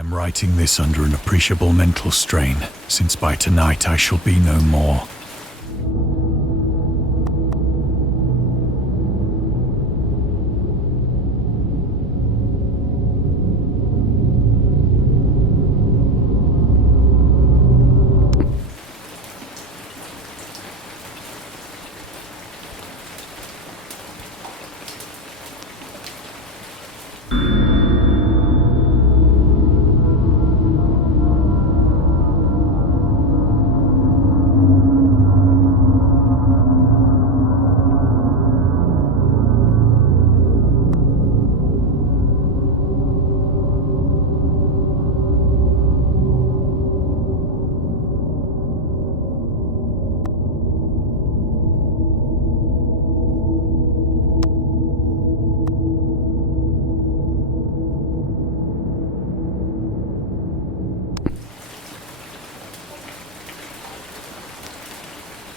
am writing this under an appreciable mental strain, since by tonight I shall be no more.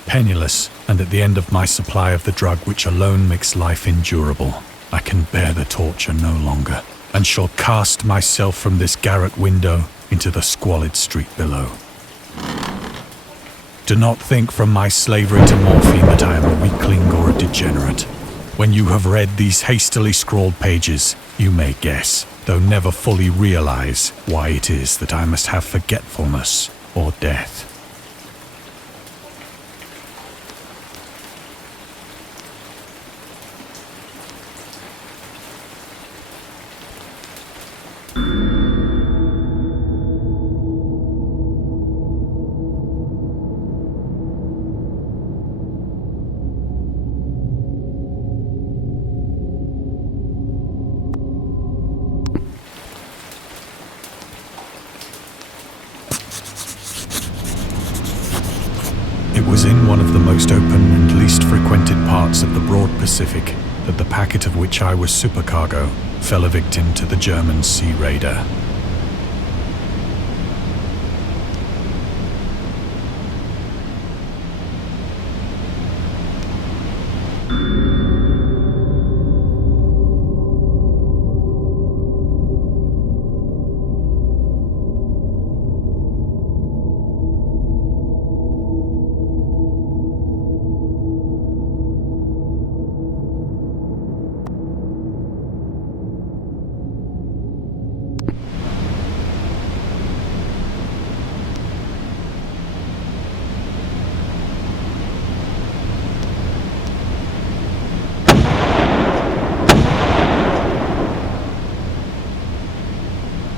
Penniless, and at the end of my supply of the drug which alone makes life endurable, I can bear the torture no longer, and shall cast myself from this garret window into the squalid street below. Do not think from my slavery to morphine that I am a weakling or a degenerate. When you have read these hastily scrawled pages, you may guess, though never fully realize, why it is that I must have forgetfulness or death. It was in one of the most open and least frequented parts of the broad Pacific that the packet of which I was supercargo fell a victim to the German sea raider.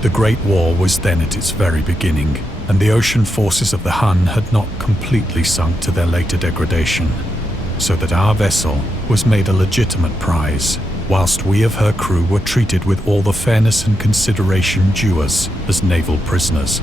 The Great War was then at its very beginning, and the ocean forces of the Hun had not completely sunk to their later degradation, so that our vessel was made a legitimate prize, whilst we of her crew were treated with all the fairness and consideration due us as naval prisoners.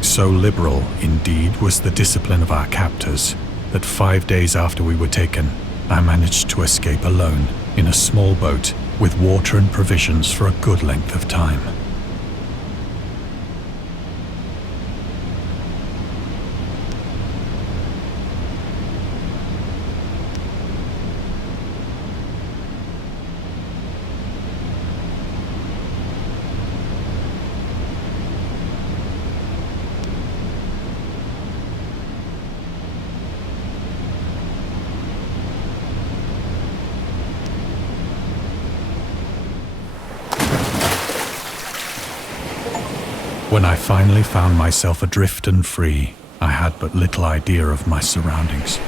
So liberal, indeed, was the discipline of our captors, that 5 days after we were taken, I managed to escape alone in a small boat with water and provisions for a good length of time. When I finally found myself adrift and free, I had but little idea of my surroundings.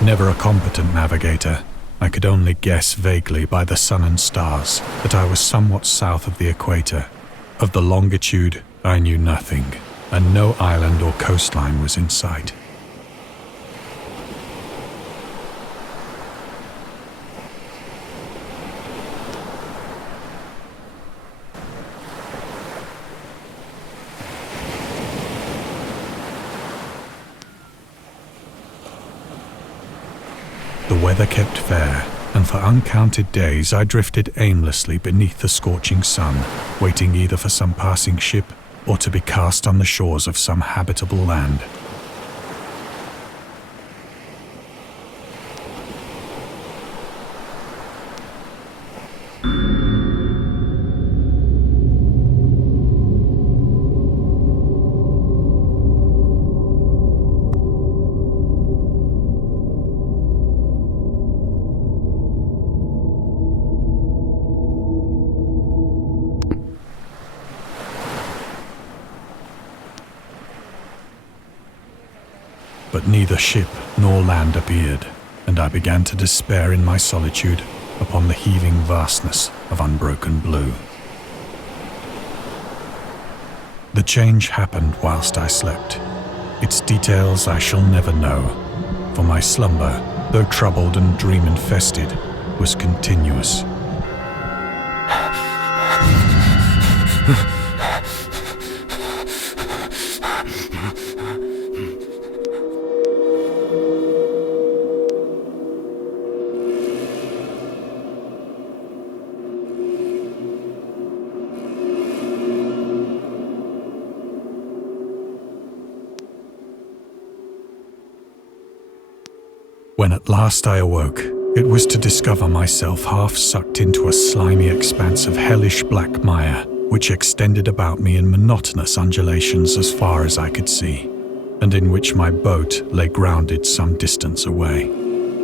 Never a competent navigator, I could only guess vaguely by the sun and stars that I was somewhat south of the equator. Of the longitude, I knew nothing, and no island or coastline was in sight. The weather kept fair, and for uncounted days I drifted aimlessly beneath the scorching sun, waiting either for some passing ship or to be cast on the shores of some habitable land. But neither ship nor land appeared, and I began to despair in my solitude upon the heaving vastness of unbroken blue. The change happened whilst I slept. Its details I shall never know, for my slumber, though troubled and dream-infested, was continuous. When at last I awoke, it was to discover myself half sucked into a slimy expanse of hellish black mire, which extended about me in monotonous undulations as far as I could see, and in which my boat lay grounded some distance away.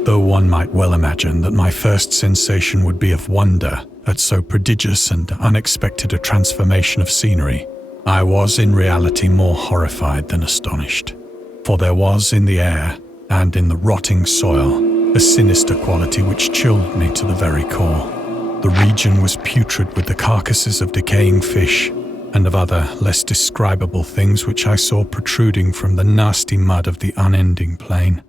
Though one might well imagine that my first sensation would be of wonder at so prodigious and unexpected a transformation of scenery, I was in reality more horrified than astonished, for there was in the air and in the rotting soil a sinister quality which chilled me to the very core. The region was putrid with the carcasses of decaying fish and of other less describable things which I saw protruding from the nasty mud of the unending plain.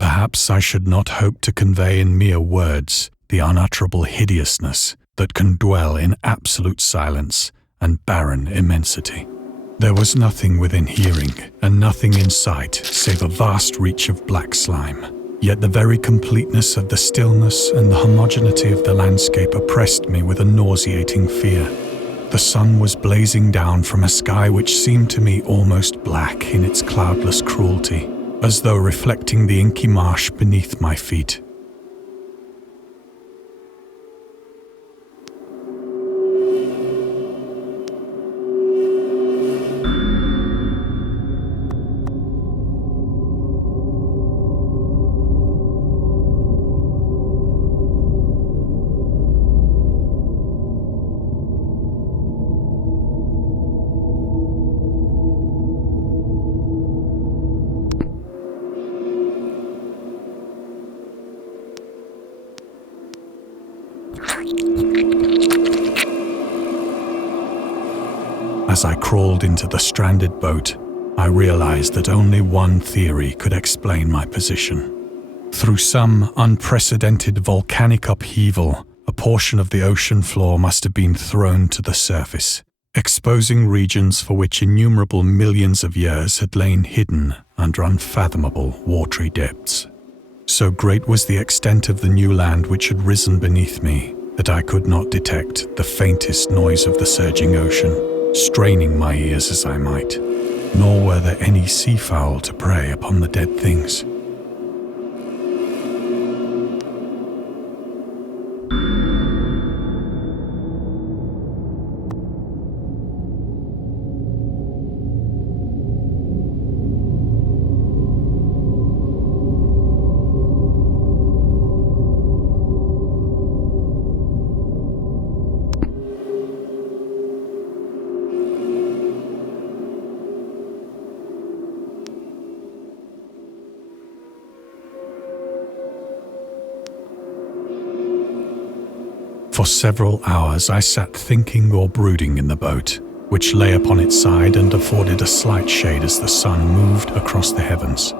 Perhaps I should not hope to convey in mere words the unutterable hideousness that can dwell in absolute silence and barren immensity. There was nothing within hearing, and nothing in sight save a vast reach of black slime. Yet the very completeness of the stillness and the homogeneity of the landscape oppressed me with a nauseating fear. The sun was blazing down from a sky which seemed to me almost black in its cloudless cruelty, as though reflecting the inky marsh beneath my feet. As I crawled into the stranded boat, I realized that only one theory could explain my position. Through some unprecedented volcanic upheaval, a portion of the ocean floor must have been thrown to the surface, exposing regions for which innumerable millions of years had lain hidden under unfathomable watery depths. So great was the extent of the new land which had risen beneath me that I could not detect the faintest noise of the surging ocean, straining my ears as I might, nor were there any seafowl to prey upon the dead things. For several hours I sat thinking or brooding in the boat, which lay upon its side and afforded a slight shade as the sun moved across the heavens.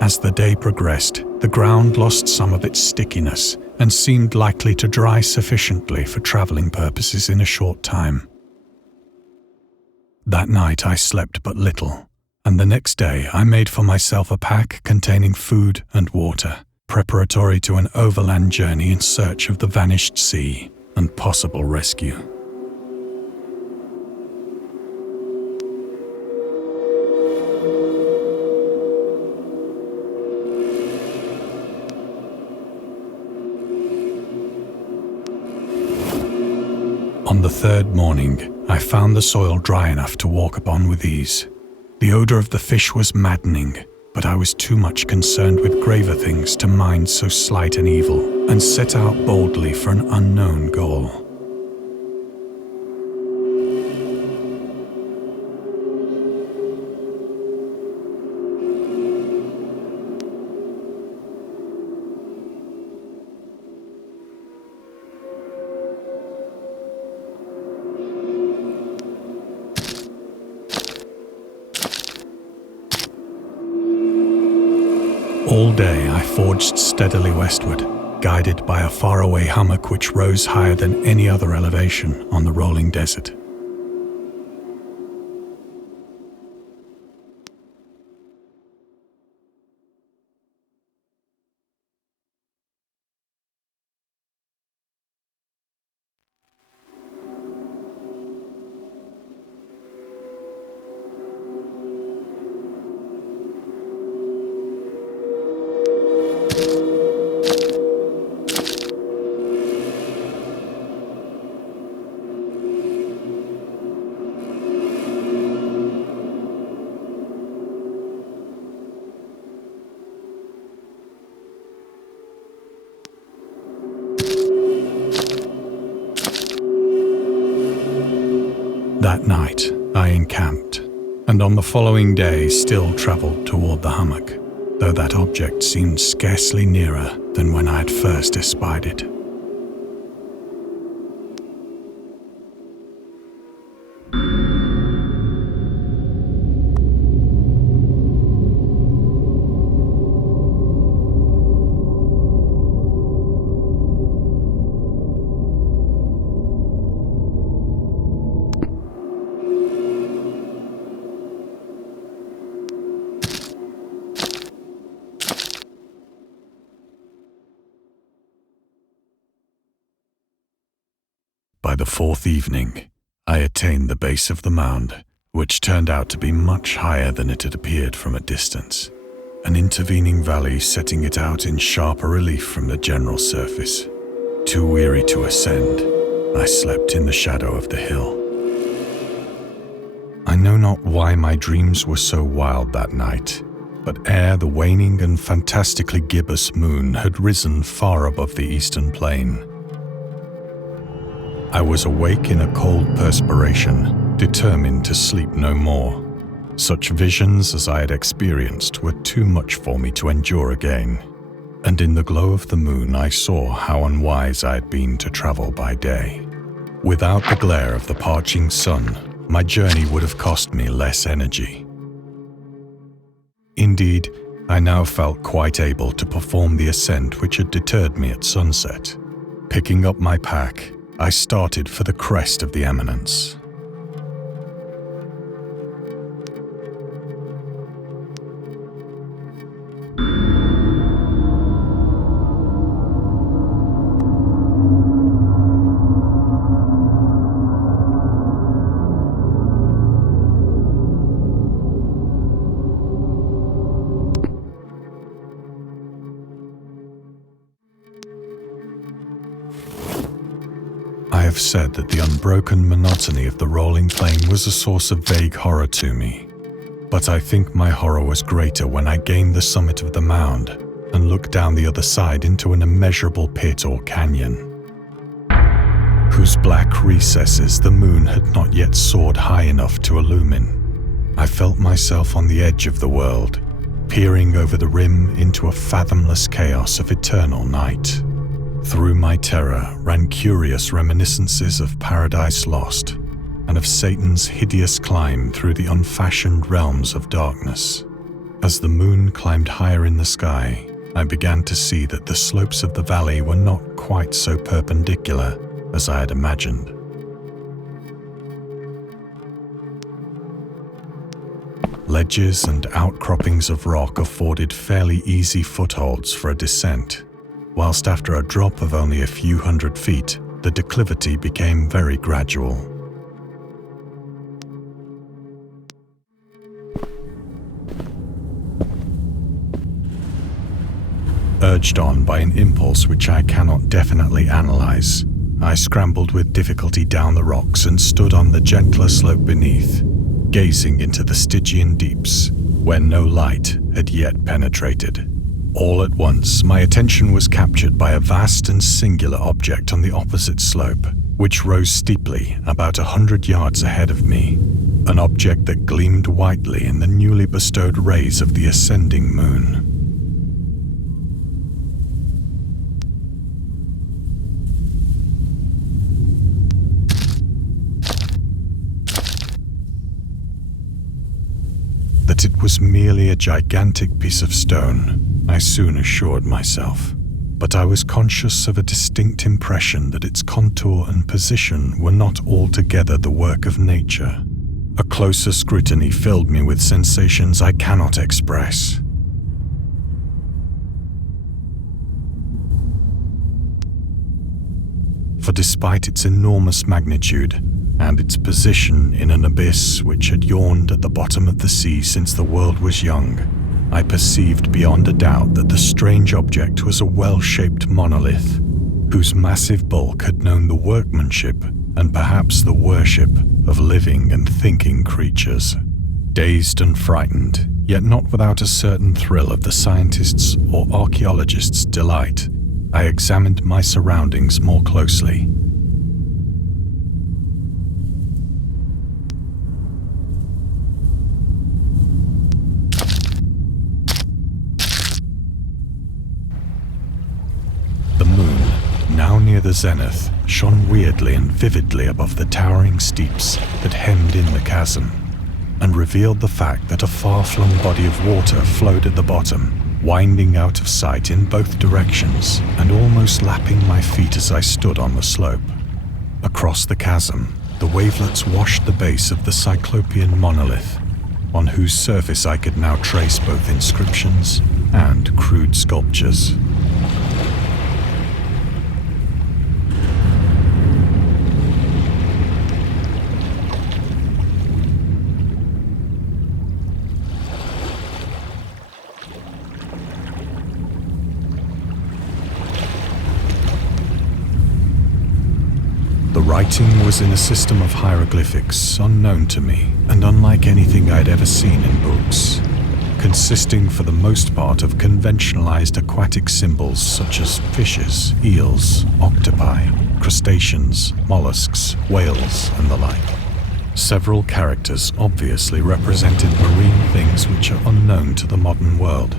As the day progressed, the ground lost some of its stickiness and seemed likely to dry sufficiently for traveling purposes in a short time. That night I slept but little, and the next day I made for myself a pack containing food and water, preparatory to an overland journey in search of the vanished sea and possible rescue. On the third morning, I found the soil dry enough to walk upon with ease. The odor of the fish was maddening, but I was too much concerned with graver things to mind so slight an evil, and set out boldly for an unknown goal. All day I forged steadily westward, guided by a faraway hummock which rose higher than any other elevation on the rolling desert. That night, I encamped, and on the following day still travelled toward the hummock, though that object seemed scarcely nearer than when I had first espied it. By the fourth evening, I attained the base of the mound, which turned out to be much higher than it had appeared from a distance, an intervening valley setting it out in sharper relief from the general surface. Too weary to ascend, I slept in the shadow of the hill. I know not why my dreams were so wild that night, but ere the waning and fantastically gibbous moon had risen far above the eastern plain, I was awake in a cold perspiration, determined to sleep no more. Such visions as I had experienced were too much for me to endure again, and in the glow of the moon I saw how unwise I had been to travel by day. Without the glare of the parching sun, my journey would have cost me less energy. Indeed, I now felt quite able to perform the ascent which had deterred me at sunset. Picking up my pack, I started for the crest of the eminence. I have said that the unbroken monotony of the rolling plain was a source of vague horror to me, but I think my horror was greater when I gained the summit of the mound and looked down the other side into an immeasurable pit or canyon, whose black recesses the moon had not yet soared high enough to illumine. I felt myself on the edge of the world, peering over the rim into a fathomless chaos of eternal night. Through my terror ran curious reminiscences of Paradise Lost and of Satan's hideous climb through the unfashioned realms of darkness. As the moon climbed higher in the sky, I began to see that the slopes of the valley were not quite so perpendicular as I had imagined. Ledges and outcroppings of rock afforded fairly easy footholds for a descent, whilst after a drop of only a few hundred feet, the declivity became very gradual. Urged on by an impulse which I cannot definitely analyze, I scrambled with difficulty down the rocks and stood on the gentler slope beneath, gazing into the Stygian deeps, where no light had yet penetrated. All at once, my attention was captured by a vast and singular object on the opposite slope, which rose steeply about 100 yards ahead of me, an object that gleamed whitely in the newly bestowed rays of the ascending moon. That it was merely a gigantic piece of stone, I soon assured myself, but I was conscious of a distinct impression that its contour and position were not altogether the work of nature. A closer scrutiny filled me with sensations I cannot express. For despite its enormous magnitude, and its position in an abyss which had yawned at the bottom of the sea since the world was young, I perceived beyond a doubt that the strange object was a well-shaped monolith, whose massive bulk had known the workmanship and perhaps the worship of living and thinking creatures. Dazed and frightened, yet not without a certain thrill of the scientist's or archaeologist's delight, I examined my surroundings more closely. The moon, now near the zenith, shone weirdly and vividly above the towering steeps that hemmed in the chasm, and revealed the fact that a far-flung body of water flowed at the bottom, winding out of sight in both directions and almost lapping my feet as I stood on the slope. Across the chasm, the wavelets washed the base of the Cyclopean monolith, on whose surface I could now trace both inscriptions and crude sculptures. The writing was in a system of hieroglyphics unknown to me and unlike anything I'd ever seen in books, consisting for the most part of conventionalized aquatic symbols such as fishes, eels, octopi, crustaceans, mollusks, whales, and the like. Several characters obviously represented marine things which are unknown to the modern world,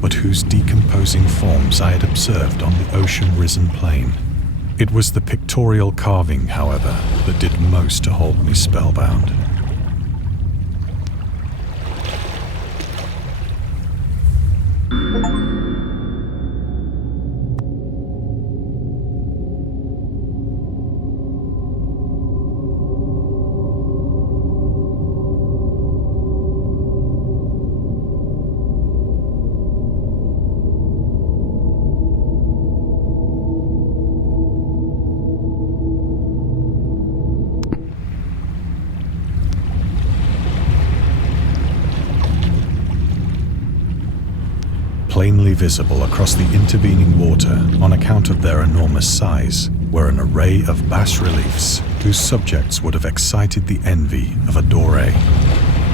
but whose decomposing forms I had observed on the ocean-risen plain. It was the pictorial carving, however, that did most to hold me spellbound. Plainly visible across the intervening water on account of their enormous size were an array of bas-reliefs whose subjects would have excited the envy of a Doré.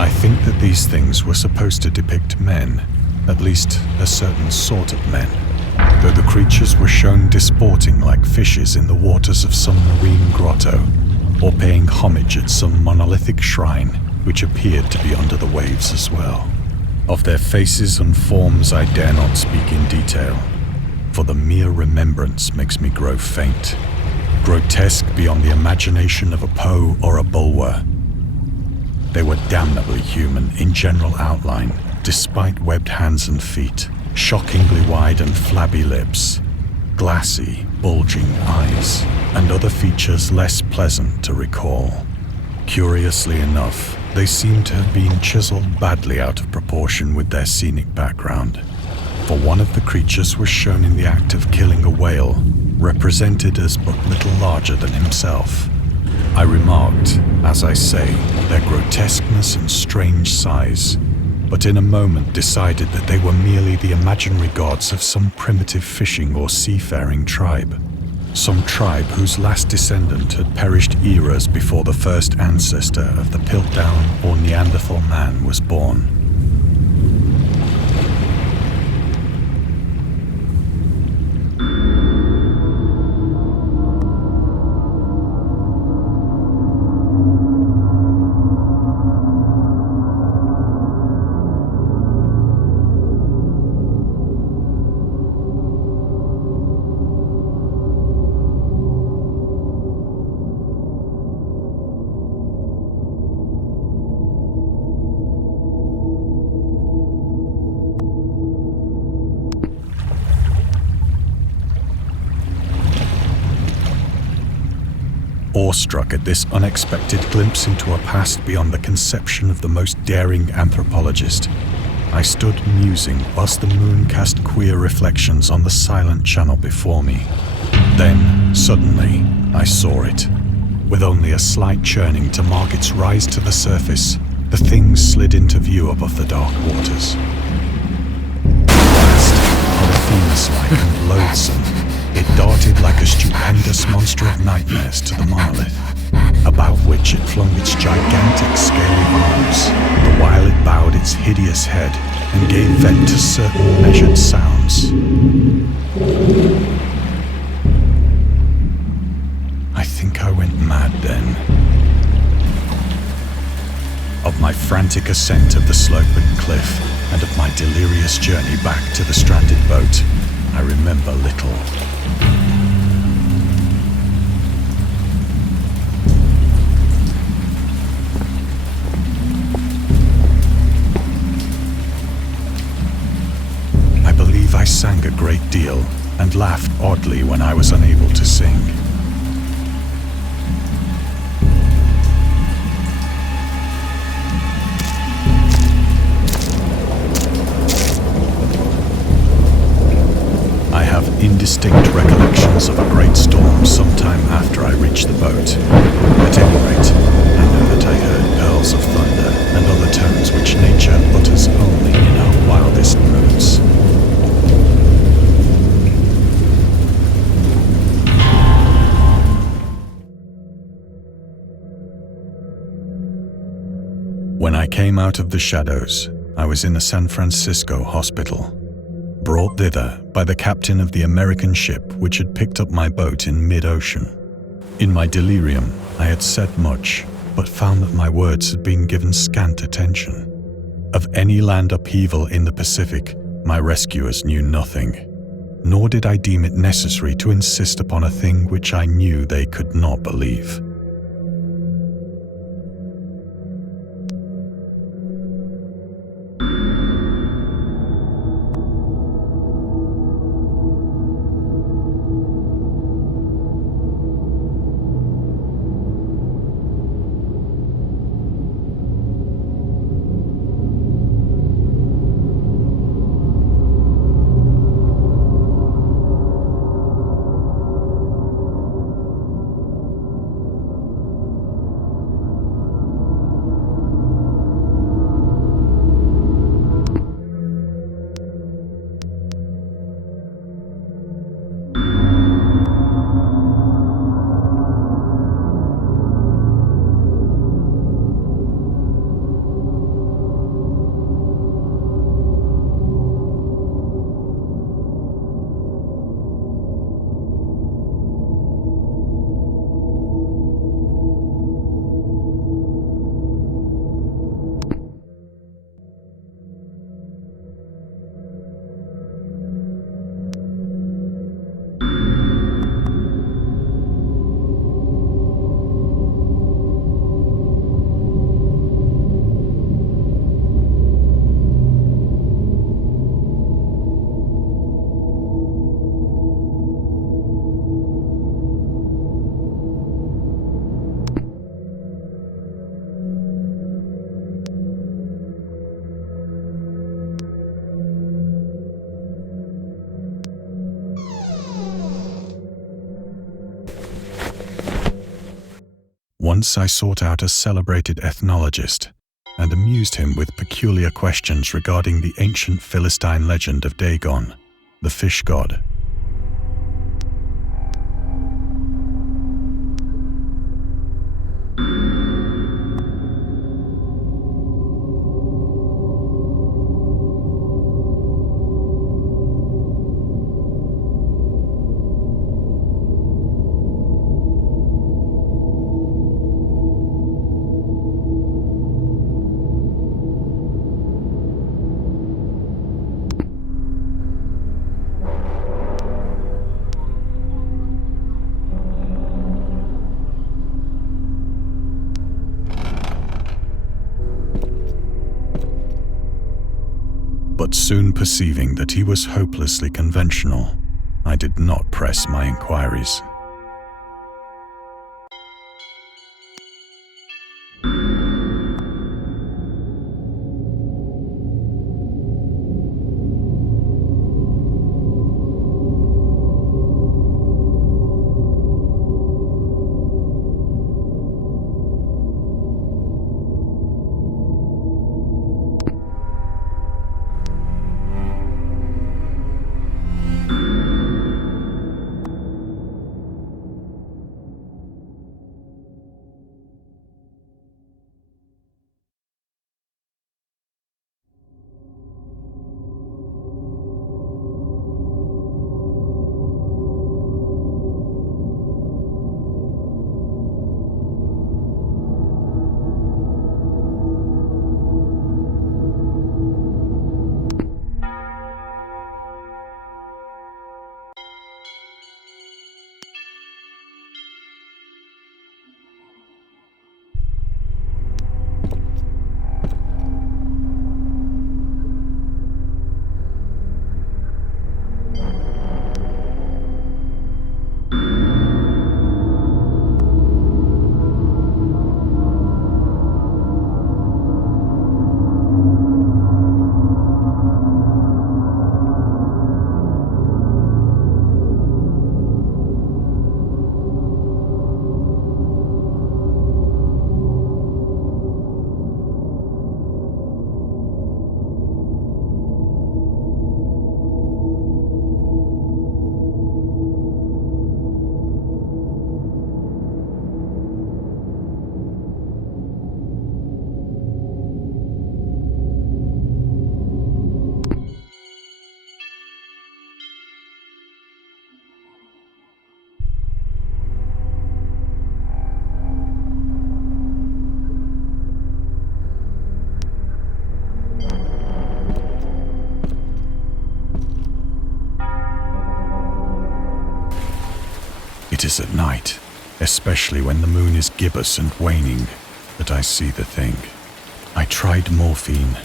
I think that these things were supposed to depict men, at least a certain sort of men, though the creatures were shown disporting like fishes in the waters of some marine grotto, or paying homage at some monolithic shrine which appeared to be under the waves as well. Of their faces and forms I dare not speak in detail, for the mere remembrance makes me grow faint, grotesque beyond the imagination of a Poe or a Bulwer. They were damnably human in general outline, despite webbed hands and feet, shockingly wide and flabby lips, glassy, bulging eyes, and other features less pleasant to recall. Curiously enough, they seemed to have been chiseled badly out of proportion with their scenic background, for one of the creatures was shown in the act of killing a whale, represented as but little larger than himself. I remarked, as I say, their grotesqueness and strange size, but in a moment decided that they were merely the imaginary gods of some primitive fishing or seafaring tribe. Some tribe whose last descendant had perished eras before the first ancestor of the Piltdown or Neanderthal man was born. Awestruck at this unexpected glimpse into a past beyond the conception of the most daring anthropologist, I stood musing whilst the moon cast queer reflections on the silent channel before me. Then, suddenly, I saw it. With only a slight churning to mark its rise to the surface, the thing slid into view above the dark waters. Vast, Polyphemus-like and loathsome, it darted like a stupendous monster of nightmares to the monolith, about which it flung its gigantic scaly arms, the while it bowed its hideous head and gave vent to certain measured sounds. I think I went mad then. Of my frantic ascent of the sloping cliff and of my delirious journey back to the stranded boat, I remember little. I sang a great deal and laughed oddly when I was unable to sing. I have indistinct recollections of a great storm sometime after I reached the boat. At any rate, I know that I heard pearls of thunder and other tones which nature utters only in her wildest moods. When I came out of the shadows, I was in a San Francisco hospital, brought thither by the captain of the American ship which had picked up my boat in mid-ocean. In my delirium, I had said much, but found that my words had been given scant attention. Of any land upheaval in the Pacific, my rescuers knew nothing, nor did I deem it necessary to insist upon a thing which I knew they could not believe. Once I sought out a celebrated ethnologist and amused him with peculiar questions regarding the ancient Philistine legend of Dagon, the fish god. But soon perceiving that he was hopelessly conventional, I did not press my inquiries. It is at night, especially when the moon is gibbous and waning, that I see the thing. I tried morphine,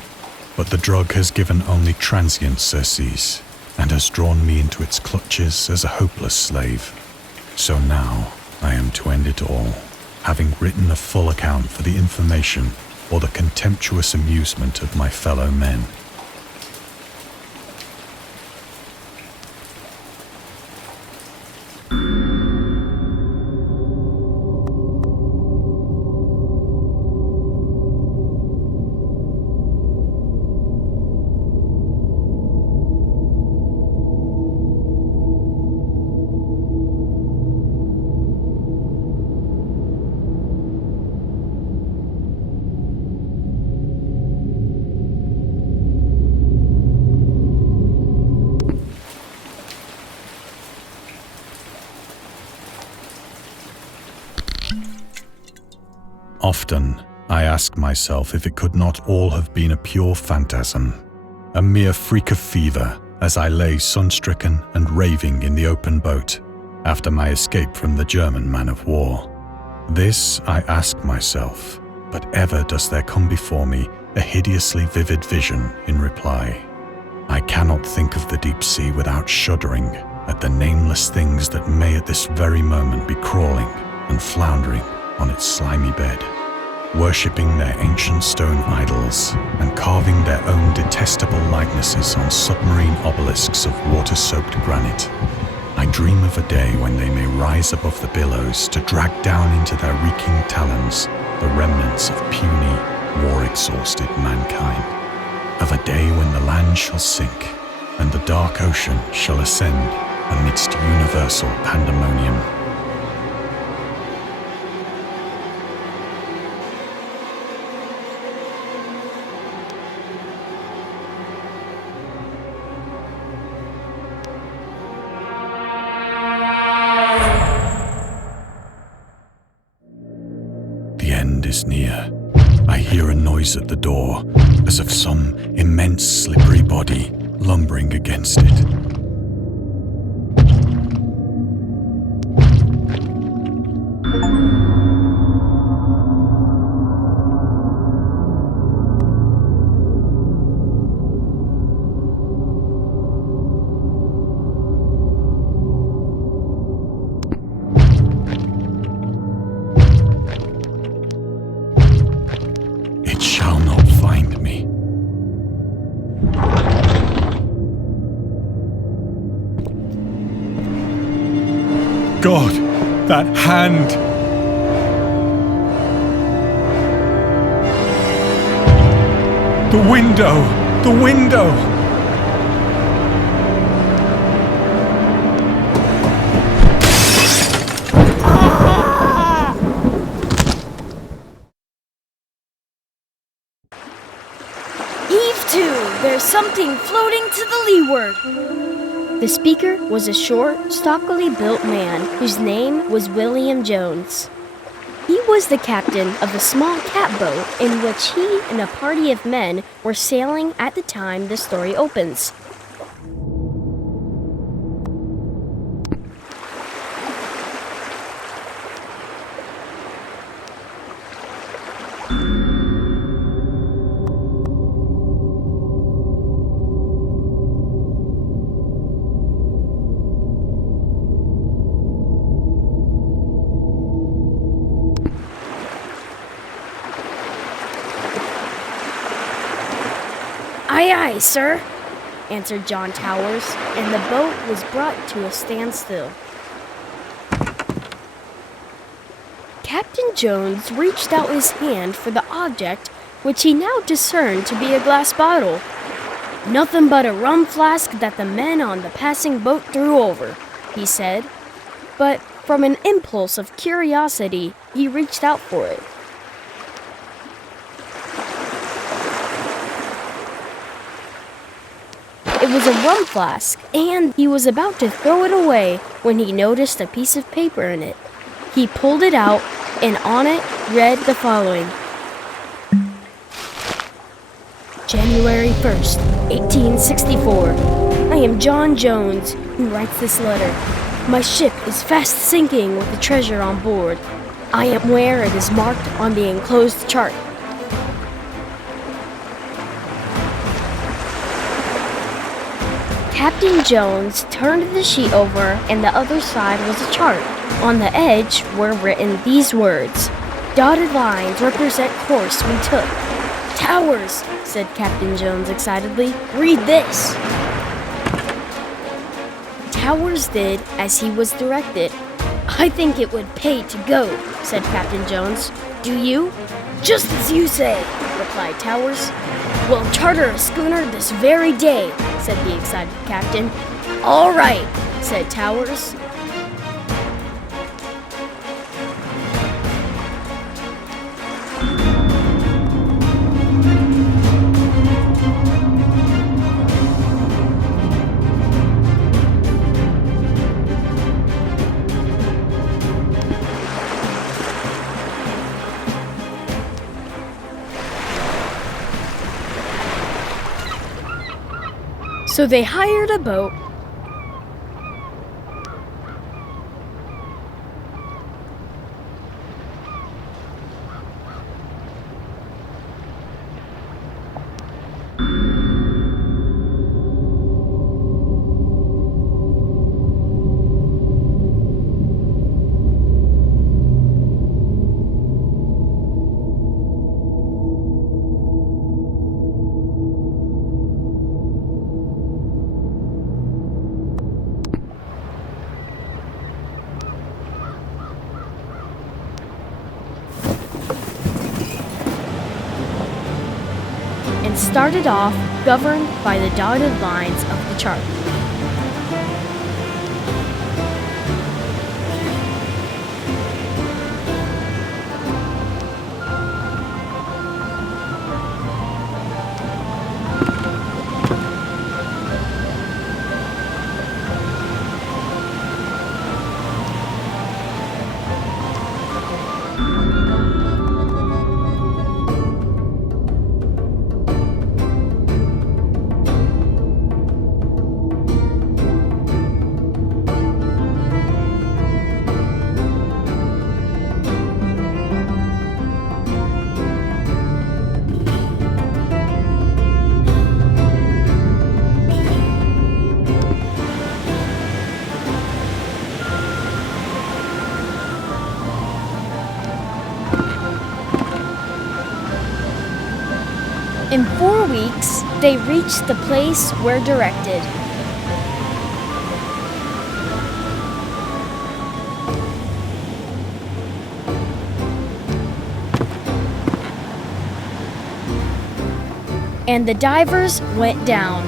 but the drug has given only transient surcease and has drawn me into its clutches as a hopeless slave. So now I am to end it all, having written a full account for the information or the contemptuous amusement of my fellow men. Often, I ask myself if it could not all have been a pure phantasm, a mere freak of fever as I lay sun-stricken and raving in the open boat after my escape from the German man-of-war. This I ask myself, but ever does there come before me a hideously vivid vision in reply. I cannot think of the deep sea without shuddering at the nameless things that may at this very moment be crawling and floundering on its slimy bed, worshipping their ancient stone idols and carving their own detestable likenesses on submarine obelisks of water-soaked granite. I I dream of a day when they may rise above the billows to drag down into their reeking talons the remnants of puny, war-exhausted mankind. Of a day when the land shall sink and the dark ocean shall ascend amidst universal pandemonium. The end is near. I hear a noise at the door, as of some immense slippery body lumbering against it. It shall not find me. God, that hand! The window! The window! Heave to! There's something floating to the leeward! The speaker was a short, stockily built man whose name was William Jones. He was the captain of a small catboat in which he and a party of men were sailing at the time the story opens. "Aye, aye, sir," answered John Towers, and the boat was brought to a standstill. Captain Jones reached out his hand for the object which he now discerned to be a glass bottle. "Nothing but a rum flask that the men on the passing boat threw over," he said. But from an impulse of curiosity, he reached out for it. It was a rum flask, and he was about to throw it away when he noticed a piece of paper in it. He pulled it out, and on it read the following: January 1st, 1864. I am John Jones, who writes this letter. My ship is fast sinking with the treasure on board. I am where it is marked on the enclosed chart. Captain Jones turned the sheet over, and the other side was a chart. On the edge were written these words: dotted lines represent course we took. "Towers," said Captain Jones excitedly, "read this." Towers did as he was directed. "I think it would pay to go," said Captain Jones. "Do you?" "Just as you say," replied Towers. "We'll charter a schooner this very day," said the excited captain. "All right," said Towers. So they hired a boat. and started off governed by the dotted lines of the chart. In 4 weeks, they reached the place where directed. And the divers went down.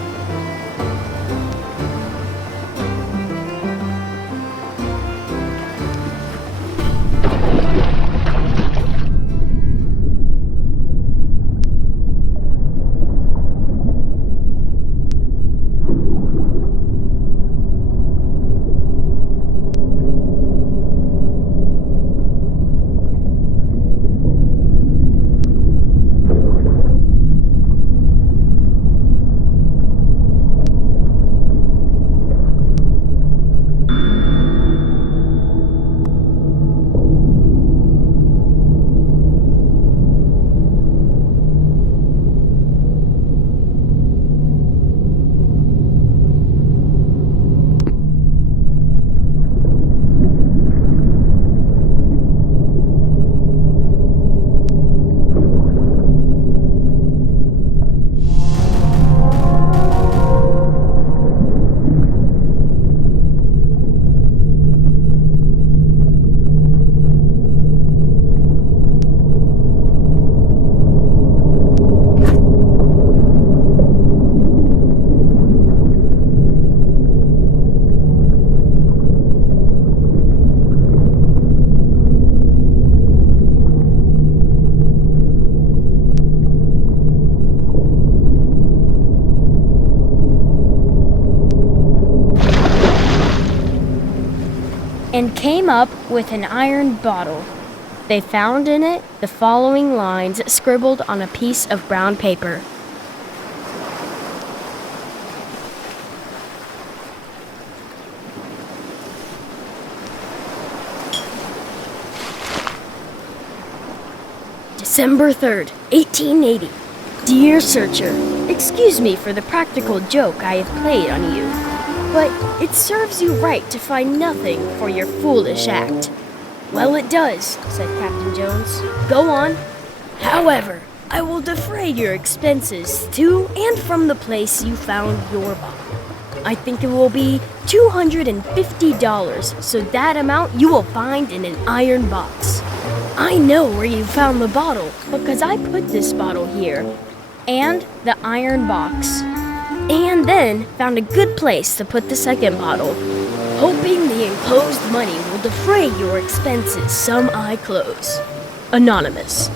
And came up with an iron bottle. They found in it the following lines scribbled on a piece of brown paper. December 3rd, 1880. Dear Searcher, excuse me for the practical joke I have played on you, but it serves you right to find nothing for your foolish act. Well, it does, said Captain Jones. Go on. However, I will defray your expenses to and from the place you found your bottle. I think it will be $250, so that amount you will find in an iron box. I know where you found the bottle because I put this bottle here and the iron box, and then found a good place to put the second bottle, hoping the enclosed money will defray your expenses some I close. Anonymous.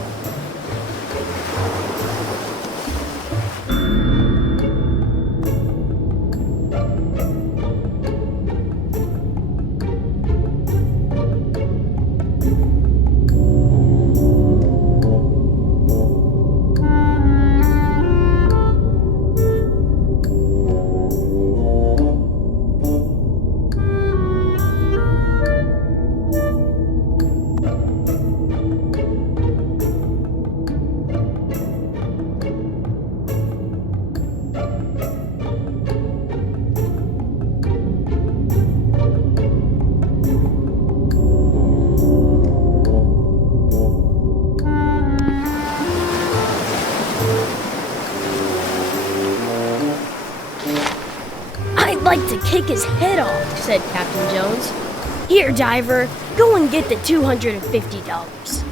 I'd like to kick his head off, said Captain Jones. Here, diver, go and get the $250.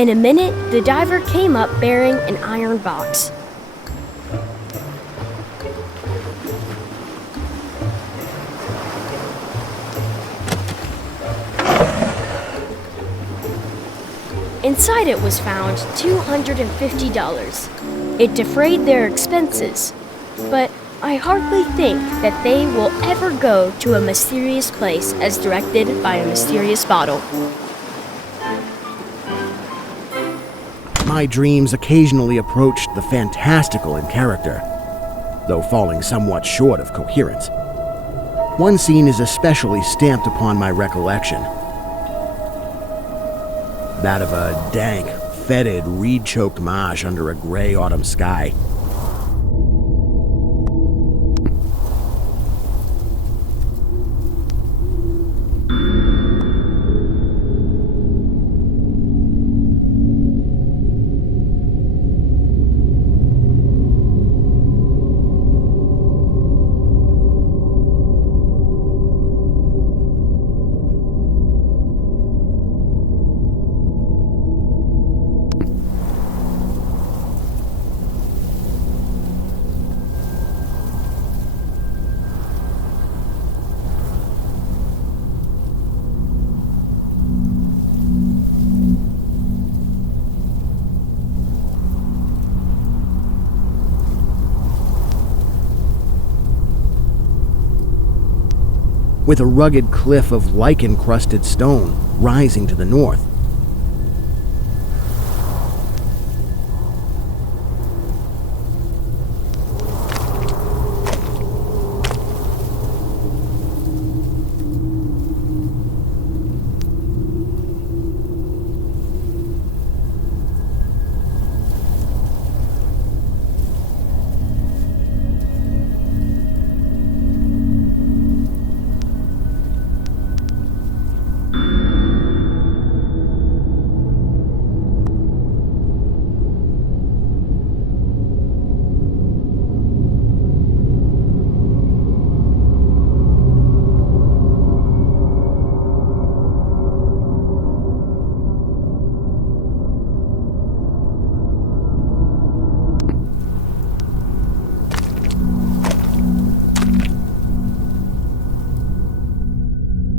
In a minute, the diver came up bearing an iron box. Inside it was found $250. It defrayed their expenses, but I hardly think that they will ever go to a mysterious place as directed by a mysterious bottle. My dreams occasionally approached the fantastical in character, though falling somewhat short of coherence. One scene is especially stamped upon my recollection. That of a dank, fetid, reed-choked marsh under a gray autumn sky. With a rugged cliff of lichen-crusted stone rising to the north.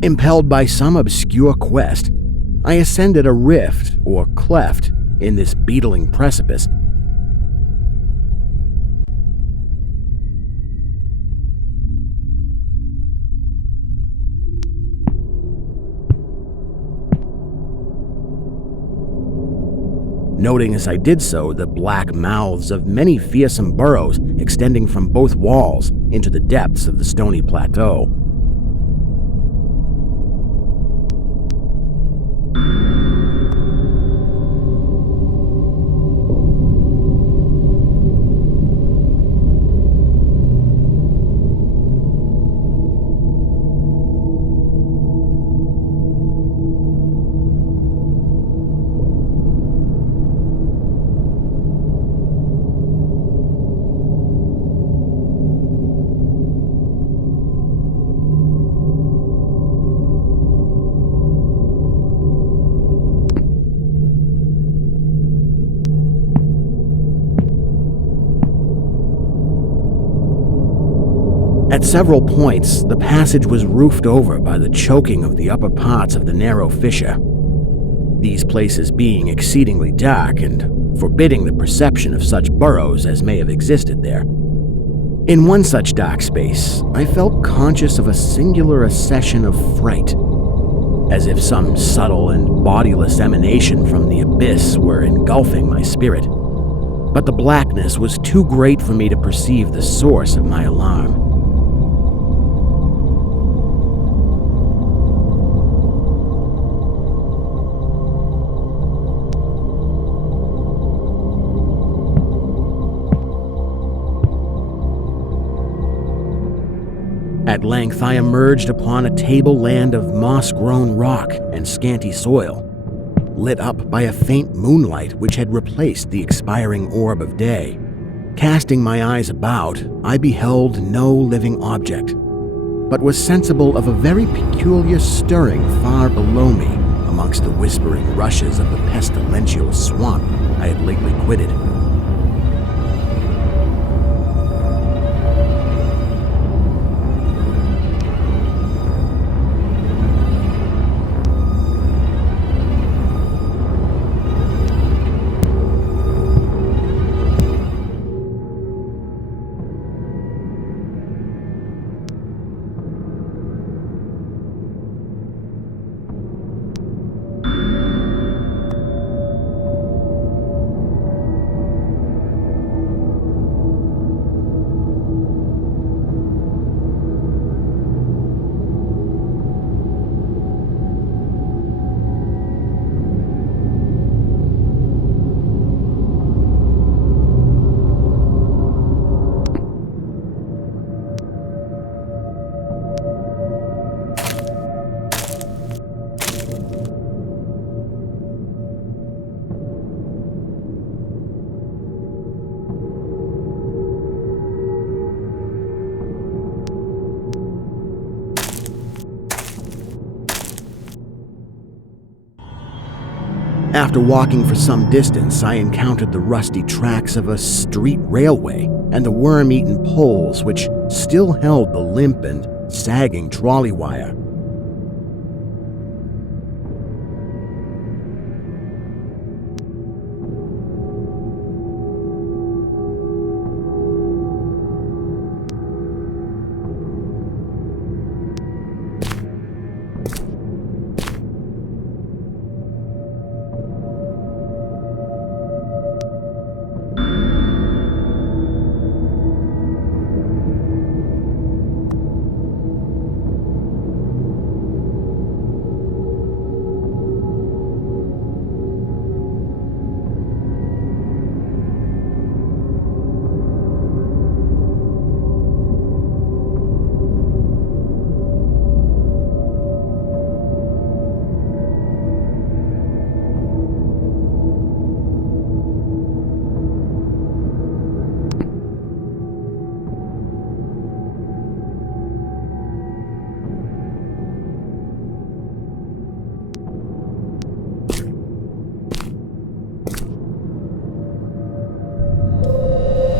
Impelled by some obscure quest, I ascended a rift or cleft in this beetling precipice. Noting as I did so the black mouths of many fearsome burrows extending from both walls into the depths of the stony plateau. At several points, the passage was roofed over by the choking of the upper parts of the narrow fissure, these places being exceedingly dark and forbidding the perception of such burrows as may have existed there. In one such dark space, I felt conscious of a singular accession of fright, as if some subtle and bodiless emanation from the abyss were engulfing my spirit. But the blackness was too great for me to perceive the source of my alarm. At length, I emerged upon a tableland of moss-grown rock and scanty soil, lit up by a faint moonlight which had replaced the expiring orb of day. Casting my eyes about, I beheld no living object, but was sensible of a very peculiar stirring far below me amongst the whispering rushes of the pestilential swamp I had lately quitted. After walking for some distance, I encountered the rusty tracks of a street railway and the worm-eaten poles which still held the limp and sagging trolley wire.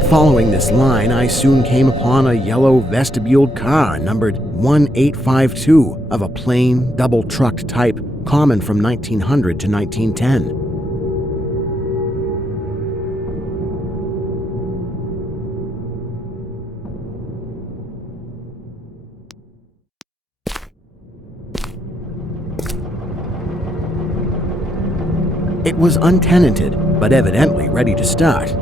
Following this line, I soon came upon a yellow vestibuled car numbered 1852 of a plain, double-trucked type common from 1900 to 1910. It was untenanted, but evidently ready to start.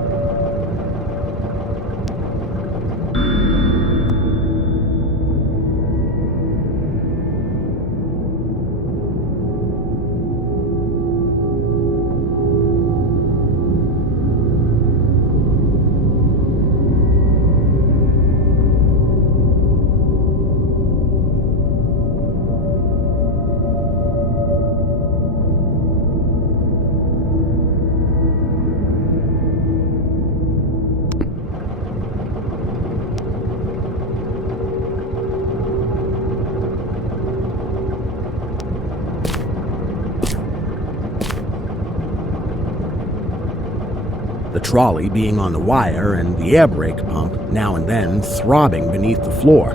The trolley being on the wire and the air brake pump now and then throbbing beneath the floor.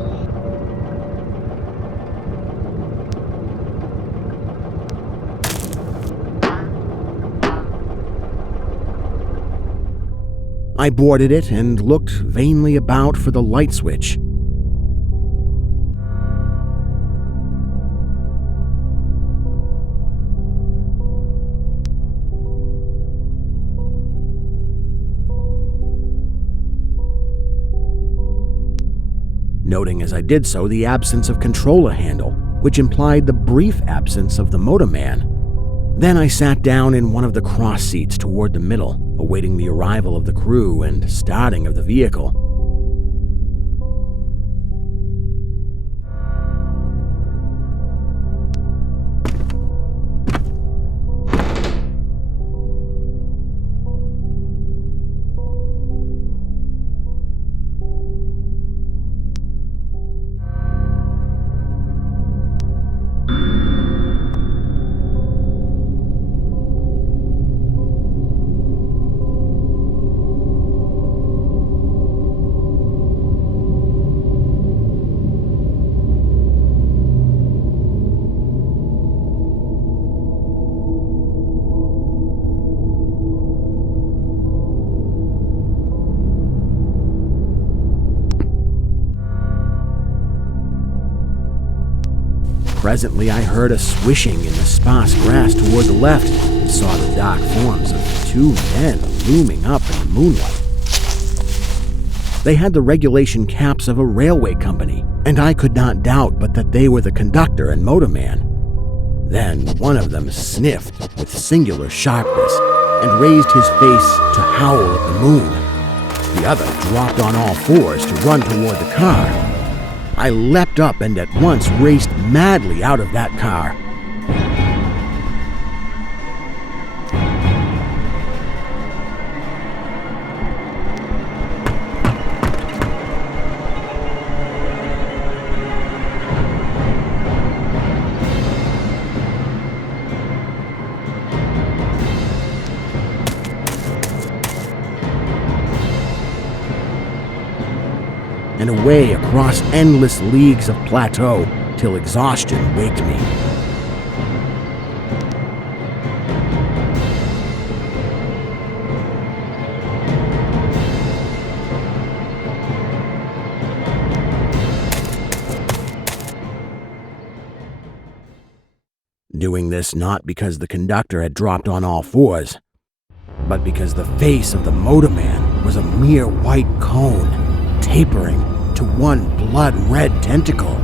I boarded it and looked vainly about for the light switch. Noting as I did so the absence of controller handle, which implied the brief absence of the motorman. Then I sat down in one of the cross seats toward the middle, awaiting the arrival of the crew and starting of the vehicle. Presently, I heard a swishing in the sparse grass toward the left and saw the dark forms of 2 men looming up in the moonlight. They had the regulation caps of a railway company, and I could not doubt but that they were the conductor and motorman. Then one of them sniffed with singular sharpness and raised his face to howl at the moon. The other dropped on all fours to run toward the car. I leapt up and at once raced madly out of that car. And away across endless leagues of plateau till exhaustion waked me. Doing this not because the conductor had dropped on all fours, but because the face of the motorman was a mere white cone, tapering to one blood-red tentacle.